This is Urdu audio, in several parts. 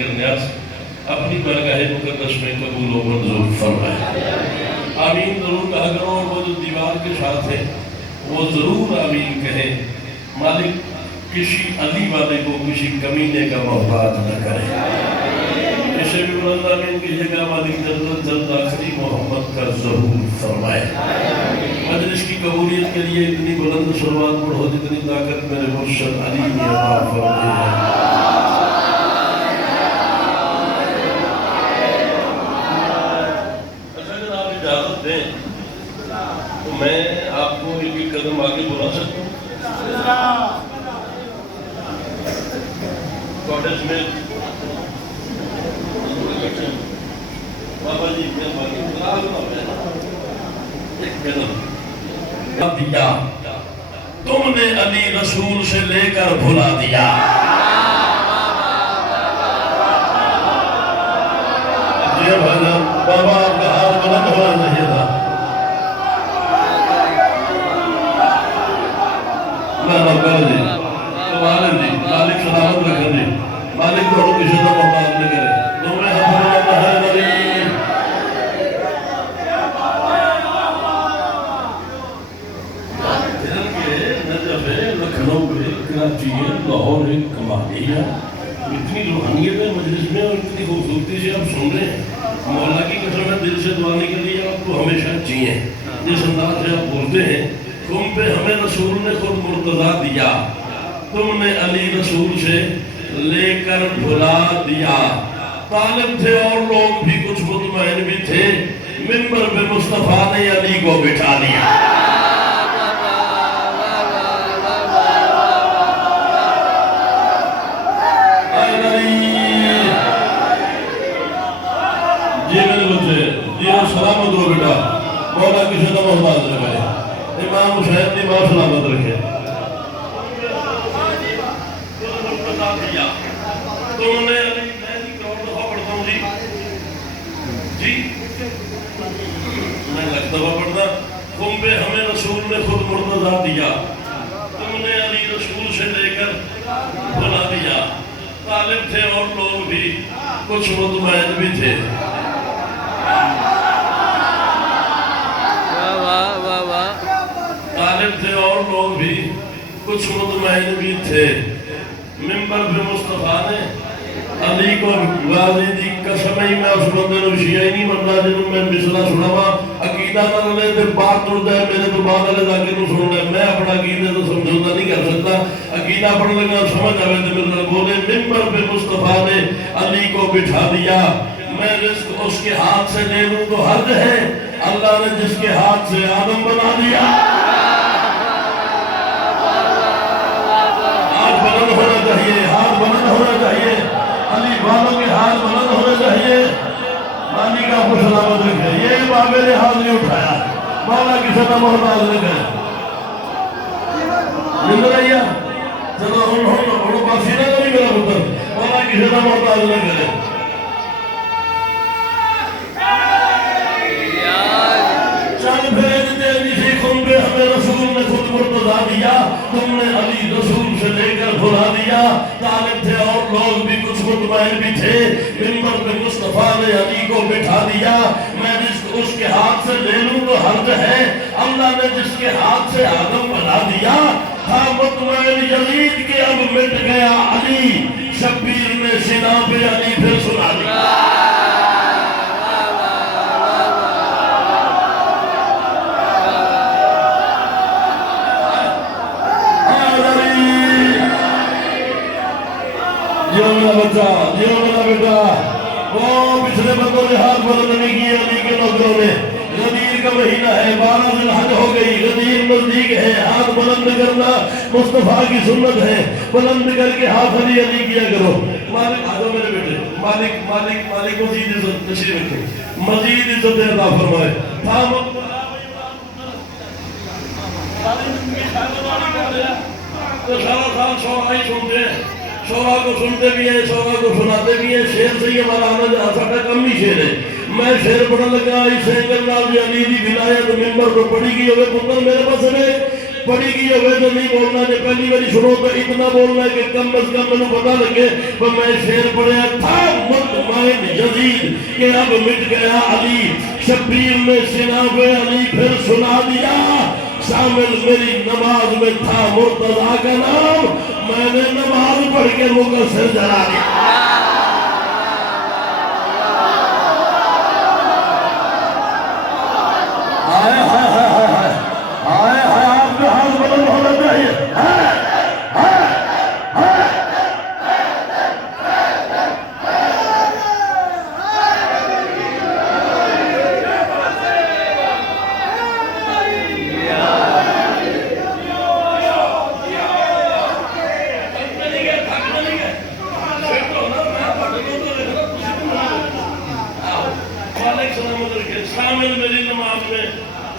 دیگر نیاز اپنی بارگاہ مقدس میں قبول و منظور فرمائے۔ آمین ضرور کہا کرو، اور وہ جو دیوار کے ساتھ ہے وہ ضرور آمین کہیں۔ مالک کسی علی والے کو کسی کمینے کا محتاج نہ کرے، اسے بھی بلند آمین کہیے گا۔ مالک جلد جلد آخری محمد کا ظہور فرمائے۔ مجلس کی قبولیت کے لیے اتنی بلند صلوات پڑھو جتنی طاقت میرے مرشد علی نے عطا فرمائی ہے۔ تو میں آپ کو ایک قدم آگے بلا سکتا ہوں۔ کاٹیج میں بابا جی ایک قدم دیا، تم نے علی رسول سے لے کر بھلا دیا۔ جی بابا آپ کا ہاتھ بلند ہونا چاہیے تھا۔ مالک سلامت رکھیں جی، مالک کو کسی طرح محتاج نہ کرے۔ تمہیں حفظ ہے نبی۔ نجف ہے، لکھنؤ ہے، کراچی ہے، لاہور ہے، کمالی ہے، اتنی روحانیت ہے مجلس میں اور اتنی خوبصورتی سے آپ سن رہے ہیں۔ مولا کی قسم ہے، دل سے دعا کے لیے آپ کو ہمیشہ چاہیے۔ جس انداز سے آپ بولتے ہیں، تم پہ ہمیں رسول نے خود مرتضیٰ دیا، تم نے علی رسول سے لے کر بھلا دیا۔ طالب تھے اور لوگ بھی کچھ مطمئن بھی تھے، منبر پہ مصطفیٰ نے علی کو بٹھا دیا۔ جی میرے بچے، جی سلامت ہو بیٹا، مولا کسی کا محتاج نہ کرے۔ امام حسین نے ماں سلامت رکھے۔ تم نے علی، میں کروڑ دفعہ پڑھتا ہوں جی میں لگ دفعہ پڑھتا، تم پہ ہمیں رسول نے خود مرتضیٰ دیا، تم نے علی رسول سے لے کر بھلا دیا۔ طالب تھے اور لوگ بھی کچھ مطمئن بھی تھے۔ طالب تھے اور لوگ بھی کچھ مطمئن بھی تھے، منبر پہ مصطفیٰ نے علی کو غازی دی قسم ہی میں اس بندے نو شیعہ نہیں منتا جنہوں میں مثلا سناوا عقیدہ نہ رہے تے بات ٹرتا ہے میرے تو بعد والے ذاکر نو سن لے، میں اپنا عقیدہ تو سمجھوتا نہیں کر سکتا۔ عقیدہ پڑھ لگا سمجھ آوے تے میرے بولے منبر پہ مصطفیٰ نے علی کو بٹھا دیا، میں رزق اس کے ہاتھ سے لے لوں تو حد ہے، اللہ نے جس کے ہاتھ سے آدم بنا دیا۔ ہاتھ بلند ہونا چاہیے، ہاتھ بلند ہونا چاہیے، علی والوں کے ہاتھ بلند ہونے چاہیے۔ مانی کا کو سلامت رکھے، یہ بابے نے ہاتھ نہیں اٹھایا، مولا کسی کا محتاج نہ کرے۔ مل رہی ہے چلو ہوں باسی نہ نہیں میرا پتر، مولا کسی کا محتاج نہ کرے۔ چل بھیج دے جسی خون پہ ہمیں رسول نے خود مرتضیٰ دیا، تم نے علی رسول سے لے کر بھلا دیا۔ طالب تھے اور لوگ بھی کچھ مطمئن بھی تھے، منبر پہ مصطفیٰ نے علی کو بٹھا دیا، میں رزق اس کے ہاتھ سے لے لوں تو حرج ہے، اللہ نے جس کے ہاتھ سے آدم بنا دیا تھا مطمئن یزید کے اب مٹ گیا علی، شبیر نے سنا پہ علی پھر سنا دیا۔ جیو میرا بچہ، جیو میرا بیٹا، وہ پچھلے بندوں نے ہاتھ بلند نہیں کیے علی کے نوکروں نے۔ غدیر کا مہینہ ہے، 12 ذی الحج ہو گئی، غدیر نزدیک ہے، ہاتھ بلند کرنا مصطفیٰ کی سنت ہے، بلند کر کے ہاتھ علی علی کیا کرو۔ مالک آجو میرے بیٹے، مالک مزید عزت تشریف رکھے، مزید عزت عطا فرمائے۔ تو سارا سال شعراء ہی سنتے ہیں، شعراء کو سنتے بھی ہیں، شعراء کو سناتے بھی ہیں، شعر سے ہی ہمارا آنا جہاں ساٹھا کم ہی شعر ہے۔ میں شعر پڑھا لگا اس سینکل نال جی علی دی ولایت منبر پر پڑھی گئی ہوئے پتر میرے پاس میں پڑھی گئی ہوئے تو نہیں بولنا نے پہلی باری سنو تو اتنا بولنا ہے کہ کم از کم میں پتا لگے پر میں شعر پڑھیا تھا شہید کہ اب مٹ گیا علی، شبیر نے سنا پہ علی پھر سنا دیا، شامل میری نماز میں تھا مرتضیٰ کا نام، میں نے نماز پڑھ کے مقصر جلا دیا۔ آئے ہائے ہائے ہائے آئے ہائے، آپ کا حال بلند ہونا چاہیے۔ شامل میری نماز میں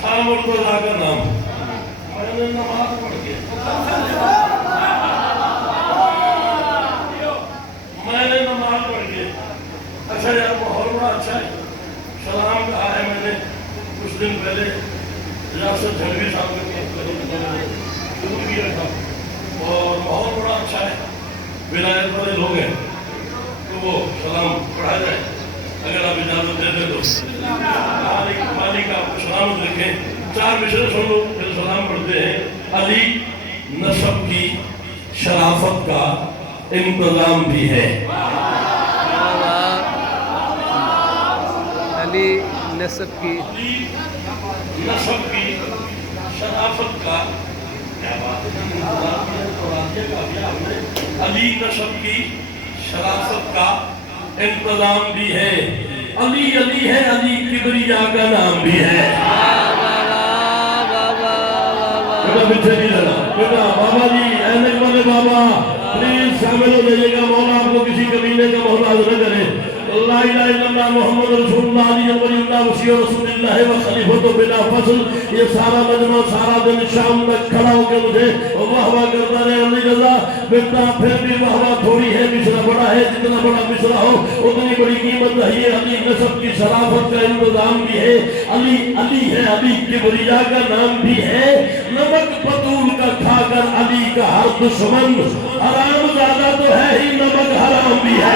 تھا مرتضیٰ کا نام، میں نے نماز پڑھ کے اچھا یار ماحول بڑا اچھا ہے، سلام کہا ہے میں نے کچھ دن پہلے ریاست جھنگوی صاحب کے شروع کیا تھا، اور ماحول بڑا اچھا ہے، ولایت والے لوگ ہیں تو وہ سلام پڑھا جائے اگر آپ اجازت دیتے تو۔ مالک آپ کو سلامت رکھیں، 4 مشرے سن لو پھر سلام پڑھتے ہیں۔ علی نسب کی شرافت کا انتظام بھی ہے، علی نسب کی شرافت کا، علی نسب کی شرافت کا انتظام بھی ہے، علی علی ہے، علی کبریا کا نام بھی ہے۔ بیٹا پیچھے نہیں لگا، بیٹا بابا جی اینک والے بابا پلیز شامل ہو جائیے گا، مولا آپ کو کسی کمینے کا محتاج نہ کرے۔ لا الہ الا اللہ محمد رسول اللہ علی ولی اللہ وسیع رسول اللہ و خلیفۃ بلا فصل، یہ سارا مجمع سارا دن شام تک کھڑا ہو کے مجھے واہ واہ کرتا رہے۔ علی رضا بیٹا پھر بھی واہ واہ تھوڑی ہے، مصرع بڑا ہے، جتنا بڑا مصرع ہو اتنی بڑی قیمت ہے۔ یہ علی نسب کی شرافت کا انتظام بھی ہے، علی علی ہے، علی کبریا کا نام بھی ہے۔ نمک بطول کا کھا کر علی کا ہر دشمن حرام زیادہ تو ہے ہی، نمک حرام بھی ہے۔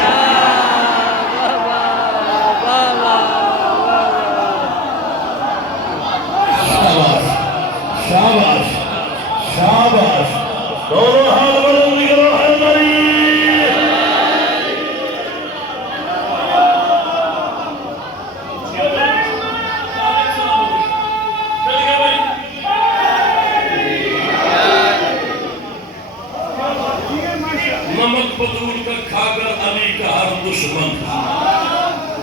شاباش شاباش، دونوں ہاتھ بلند کرو، حیدری۔ نمک بطول کا کھا کر علی کا ہر دشمن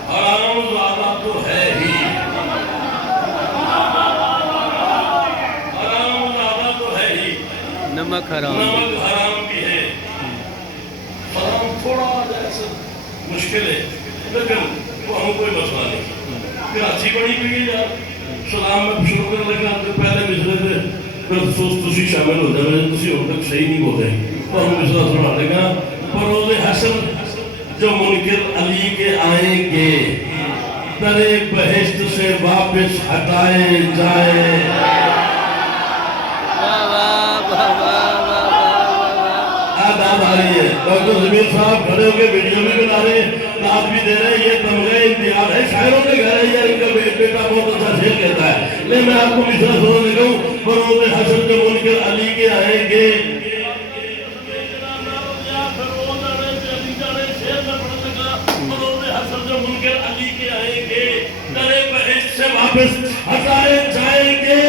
حرام زیادہ تو ہے ہی، نمک حرام بھی ہے۔ حرام تھوڑا جیسا مشکل ہے لیکن وہ ہم کوئی مسئلہ نہیں، کراچی بڑی بھی ہے یار۔ سلام میں شروع کر لگا تو پہلے مصرے سے پھر تسی شامل ہو جائے، تسی ہم تک صحیح نہیں بولتے تو ہم مصرہ سنا لگا۔ بروز حشر جو منکر علی کے آئیں گے، در بہشت سے واپس ہٹائے جائیں۔ ڈاکٹر زمیر صاحب کھڑے ہو کے ویڈیو بھی بنا رہے ہیں، نعت بھی دے رہے ہیں، یہ تمغہ امتیاز ہے، شاعروں کے گھر ہے یار، ان کا بیٹا بہت اچھا شعر کہتا ہے۔ میں آپ کو مصرع سنا لگا ہوں۔ بروز حشر جو منکر علی کے آئیں گے، بروز حشر جو منکر علی کے آئیں گے، در بہشت سے واپس ہٹائے جائیں گے،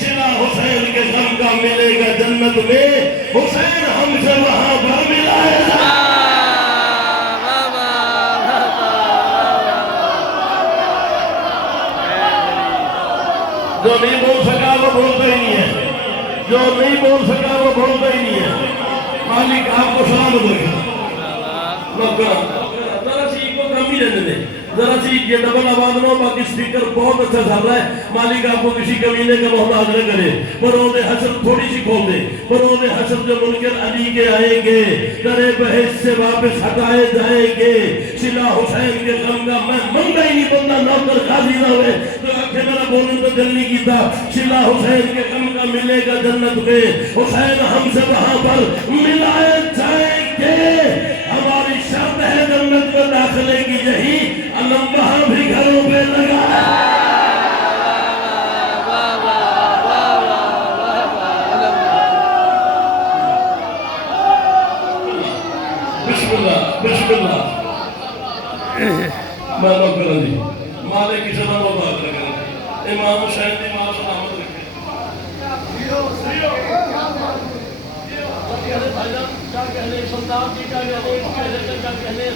صلہ حسین کے غم کا ملے گا جنت میں، حسین ہم سے وہاں پر ملائے گا۔ جو نہیں بول سکا وہ بولتا ہی نہیں ہے، جو نہیں بول سکا وہ بولتا ہی نہیں ہے۔ مالک آپ کو سلامت رکھے، ذرا سی کو کم ہی رہنے دیں، ذرا سی یہ ڈبل آواز نہ ہو، باقی سپیکر بہت اچھا چل رہا ہے۔ مالک آپ کو کسی کمینے کا محتاج نہ کرے۔ بروز حشر تھوڑی سی کھول دے، بروز حشر جو منکر علی کے آئیں گے، در بہشت سے واپس ہٹائے جائیں گے، صلہ حسین کے غم کا، میں منگا ہی نہیں بولتا نوکر قاضی نہ ہوئے تو آنکھیں میرا بولوں تو دل نہیں کیتا، صلہ حسین کے غم کا ملے گا جنت میں، حسین ہم سے وہاں پر ملائے جائیں گے۔ ہماری شرط ہے جنت میں داخلے کی یہی، علم اللہ میں لوگ کروں جی مالک کی سلام و بات رکھیں امام حسین دی ماں سلامت رکھیں کیا کہنے سلطان کی کیا کہنے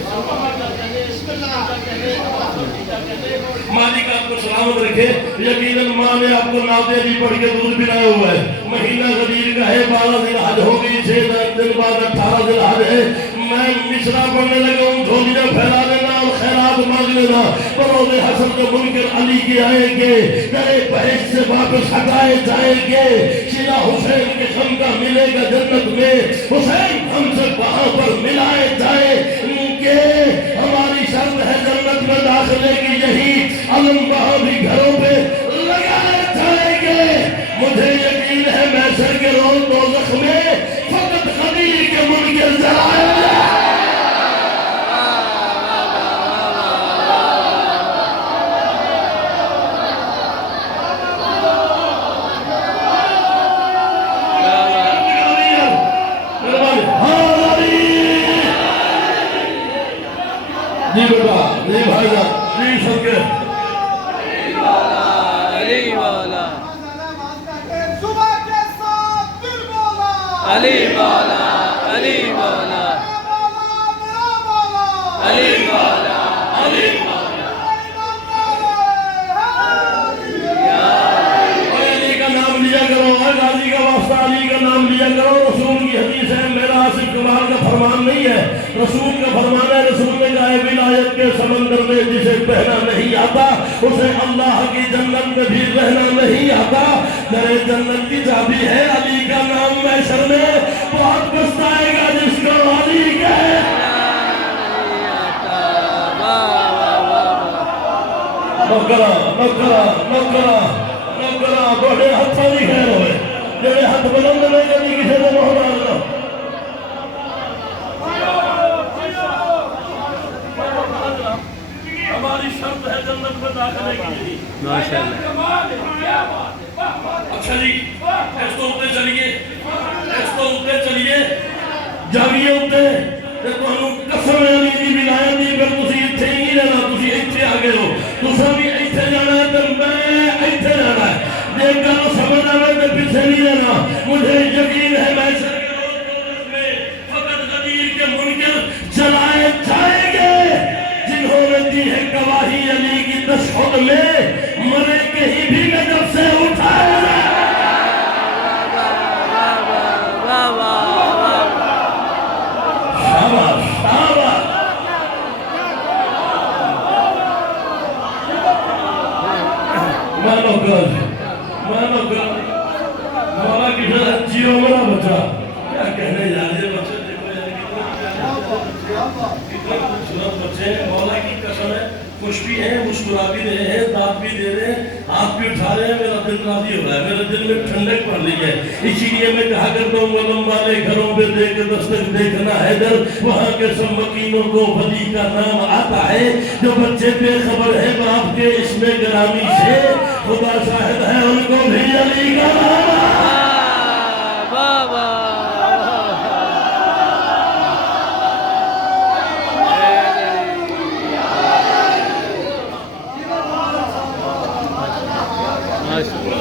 مالک آپ کو سلامت رکھے یقیناً ماں نے آپ کو ناتے بھی پڑھ کے دودھ پلایا ہوا ہے مہینہ غدیر کا ہے 12 ذی الحج ہو گئی 6 دن بعد 18 ذی الحج ہے میں مصرع پڑھنے لگا ہوں جھولیاں پھیلا لینا اور خیرات مانگ لینا بروز حسن جو منکر علی کے آئیں گے درے بہشت سے واپس ہٹائے جائیں گے شیلا حسین کے غم کا ملے گا جنت میں حسین ہم سے وہاں پر ملائے جائیں گے ہماری شرط ہے جنت میں داخلے کی یہی علم وہاں بھی گھروں پہ لگائے جائیں گے مجھے یقین ہے محشر کے روز دوزخ میں فقط غدیر کے منکر جلائے جی بیٹا جی بھائی جان جی سب کے علی والا صبح کے ساتھ پھر بولا علی والا علی والا علی والا علی علی کا نام لیا کرو غازی کا واسطہ علی کا نام لیا کرو رسول کی حدیث ہے میرا آصف کمال کا فرمان نہیں ہے رسول کا فرمان ہے رسول نے کہا ہے ولایت کے سمندر میں جسے بہنا نہیں آتا اسے اللہ کی جنت میں بھی رہنا نہیں آتا میرے جنت کی چابی ہے علی کا نام محشر میں بہت پچھتائے گا جس کو علی کہے نوکرا نوکرا نوکرا نوکرا بڑے ہاتھوں کی خیر ہوئے جڑے ہاتھ بلند میں کبھی کسی نے محتاج نہ ہماری شرط ہے جنت میں داخلے کی ماشاءاللہ اچھا جی اس تو اوپر چلیے جاگیے اوپر تمہیں قسم علی دی ولایت دی پر تسی ایتھے ہی نہیں رہنا تسی ایتھے آ گئے ہو تساں بھی ایتھے جانا ہے تے میں ایتھے جانا ہے جے گل سمجھ آوے تے پیچھے نہیں رہنا مجھے یقین ہے میں میں فقط غدیر کے منکر جلائے جائیں گے جنہوں نے دی ہے گواہی علی کی تشہد میں مرے کہیں بھی گجب سے اٹھائے شاباش شاباش مانو کر مولا کی جیو میرا بچہ کیا کہنے جا رہے بچے دیکھو کتنے خوبصورت بچے ہیں مولا کی قسم ہے خوش بھی ہیں مسکرا بھی رہے ہیں دانت بھی دے رہے ہیں ہاتھ بھی اٹھا رہے ہیں میرا دل راضی ہو رہا ہے میرے دل میں ٹھنڈک پڑ رہی ہے اسی لیے میں کہا کرتا ہوں علم والے گھروں پہ دیکھ دستک دیکھنا حیدر وہاں کے سب مکینوں کو ولی کا نام آتا ہے جو بچے بے خبر ہے باپ کے اسم گرامی سے خدا شاہد ہے ان کو بھی علی کا نام بابا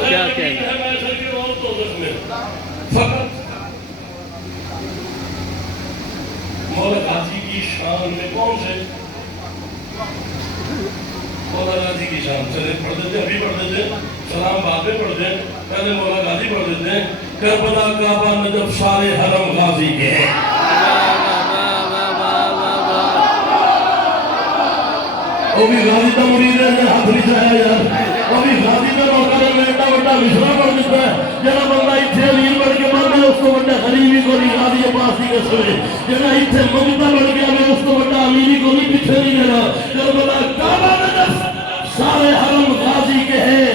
کیا کہنا فقط مولا غازی کی شان میں کون سے مولا غازی کی شان چلے پڑھ دیتے ابھی پڑھ دیتے سلام بعد میں پڑھ دیں پہلے مولا غازی پڑھ دیتے ہیں کربلا کعبہ نجف سارے حرم غازی کے ہیں وہ بھی غازی کا مرید ہے ہاتھ نہیں چاہیا یار وہ بھی غازی کا موقع ہے میں ایڈا بڑا مشرا پڑھ دیتا ہے جنا بندہ اتنے امیر بڑھ کے مر گیا اس کو بڑا غریبی کو نہیں غازی پاس ہی کے سوئے جنا اتنے ممتا بڑھ گیا میں اس کو بڑا امیری کو نہیں پیچھے نہیں لینا کربلا کعبہ نجف سارے حرم غازی کے ہیں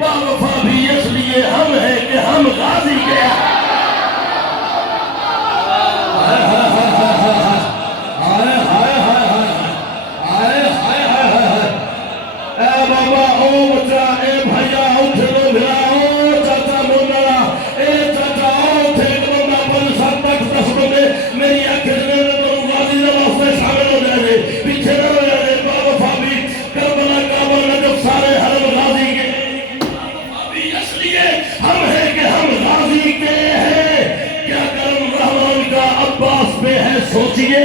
باوفا بھی اس لیے ہم ہیں کہ ہم غازی کے ہیں بابا او بچہ اے بھائیا اٹھ لو بھیا او چاچا مولا اے چاچا اٹھ لو میں 5 7 8 10 بندے میری اکھ میں تو غازی دا واسطے شامل ہو پیچھے نہ ہو جائے وفا بھی کربلا کعبہ نجف سارے حرم غازی کے ابھی اس لیے ہم ہیں کہ ہم غازی کے ہیں کیا کرم رحمان کا عباس پہ ہے سوچئے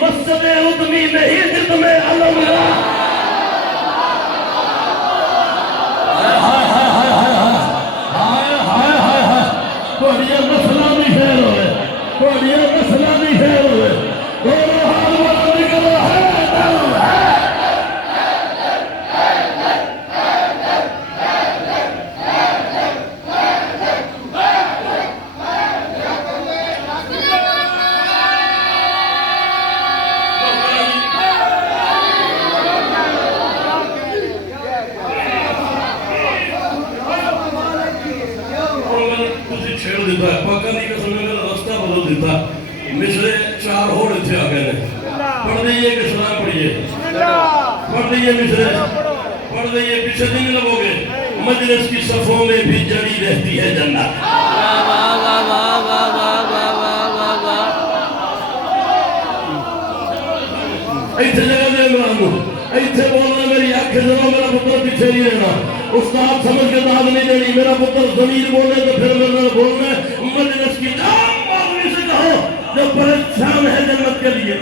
مسجد ادمی میں ہی جد میں علم کوڑیاں مسئلہ نہیں خیر ہوئے کوڑیاں مسئلہ نہیں خیر ہوئے دونوں حال والا نکلو ہے دم ہے چھیڑ دیتا ہے پاکہ نہیں قسم میں رستہ بدل دیتا مصرے 4 ہوڑ تھے آگے نے پڑھ دئیے کہ سلام پڑھئیے پڑھ دئیے مصرے پڑھ دئیے پیچھے نہیں لگو گے مجلس کی صفوں میں بھی جڑی رہتی ہے جنت ایتھے جگہ دے عمرانو ایتھے بولنا میری آنکھیں ذرا میرا پتر پیچھے نہیں رہنا استاد سمجھ کے داد نہیں دینی میرا پتر ضمیر بولنے تو پھر میرا بولنا ہے مجلس کی جام مولوی سے کہو جو پریشان ہے جنت کے لیے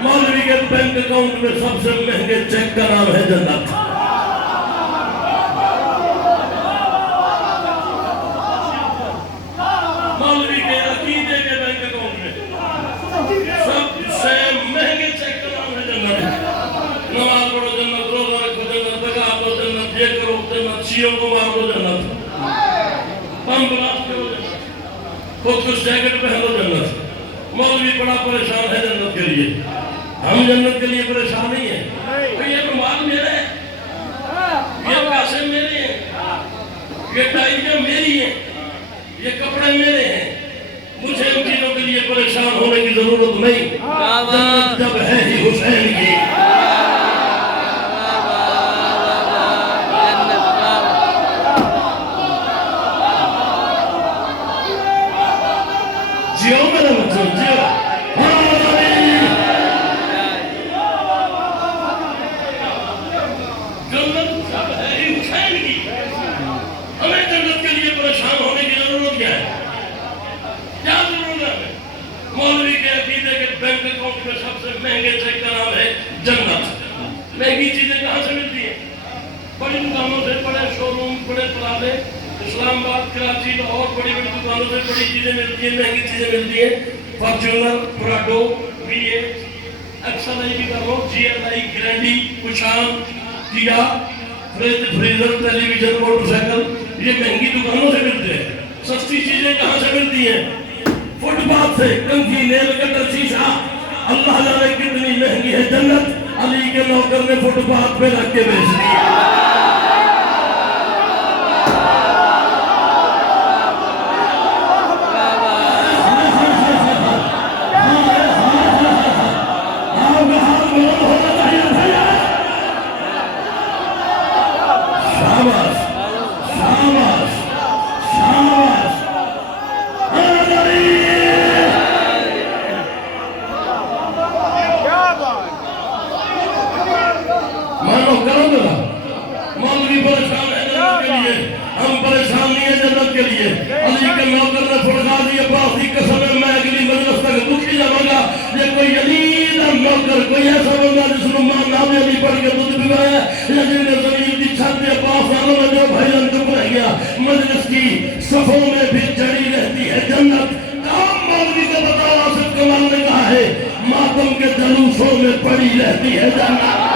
مولوی کے بینک اکاؤنٹ میں سب سے مہنگے چیک کا نام ہے جنت مولوی کے عقیدے کے بینک اکاؤنٹ میں سب سے مہنگے چیک کا نام ہے جنت نماز پڑھو جنت روزہ رکھو جنت زکات دو جنت یہ کرو جنت شیعوں کو مار دو جنت بم بلاسٹ کرو جنت خود کچھ جیکٹ پہن دو جنت مولوی بڑا پریشان ہے جنت کے لیے ہم جنت کے لیے پریشان نہیں ہیں یہ رومال میرے ہیں یہ پیسے میرے ہیں یہ ٹائیاں میری ہیں یہ کپڑے میرے ہیں مجھے ان چیزوں کے لیے پریشان ہونے کی ضرورت نہیں جنت جب ہے ہی حسین کی جیو میرا بچہ جیو جنت جب ہے ہی حسین کی ہمیں جنت کے لیے پریشان ہونے کی ضرورت کیا ہے کیا ضرورت ہے مولوی کے عقیدے کے بینک اکاؤنٹ میں سب سے مہنگے چیک کا نام ہے جنت مہنگی چیزیں کہاں سے ملتی ہیں بڑی دکانوں سے بڑے شو روم بڑے پلازے اسلام آباد کراچی لاہور بڑی بڑی دکانوں سے بڑی چیزیں ملتی ہیں مہنگی چیزیں ملتی ہیں فارچونر پراڈو بی ایس ایکسل آئی کی کرو جی ایل آئی گرینڈی کچھان کیا fridge freezer television motorcycle یہ مہنگی دکانوں سے ملتے ہیں سستی چیزیں کہاں سے ملتی ہیں فٹ پاتھ سے کنگھی نیل کٹر شیشہ اللہ جانے کتنی مہنگی ہے جنت علی کے نوکر نے فٹ پاتھ پہ رکھ کے بیچ دی شاباش شاباش شاباش مانو کرو ذرا مولوی پریشان ہے جنت کے لیے ہم پریشان نہیں ہیں جنت کے لیے علی کے نوکر نے فرقا دی عباس کی قسم ہے میں اگلی مجلس تک دکھی جاؤں گا یہ کوئی یزید نوکر کوئی ایسا بندہ جس نے مان نامی علی پڑھ کے دودھ پگایا یزید نے زمین کی چھت پہ عباس آنوں میں جو بھائی جان چپ رہ گیا مجلس کی صفوں میں بھی جڑی رہتی ہے جنت کام مولوی کو بتاؤ آصف کمال نے کہا ہے ماتم کے جلوسوں میں پڑی رہتی ہے جنت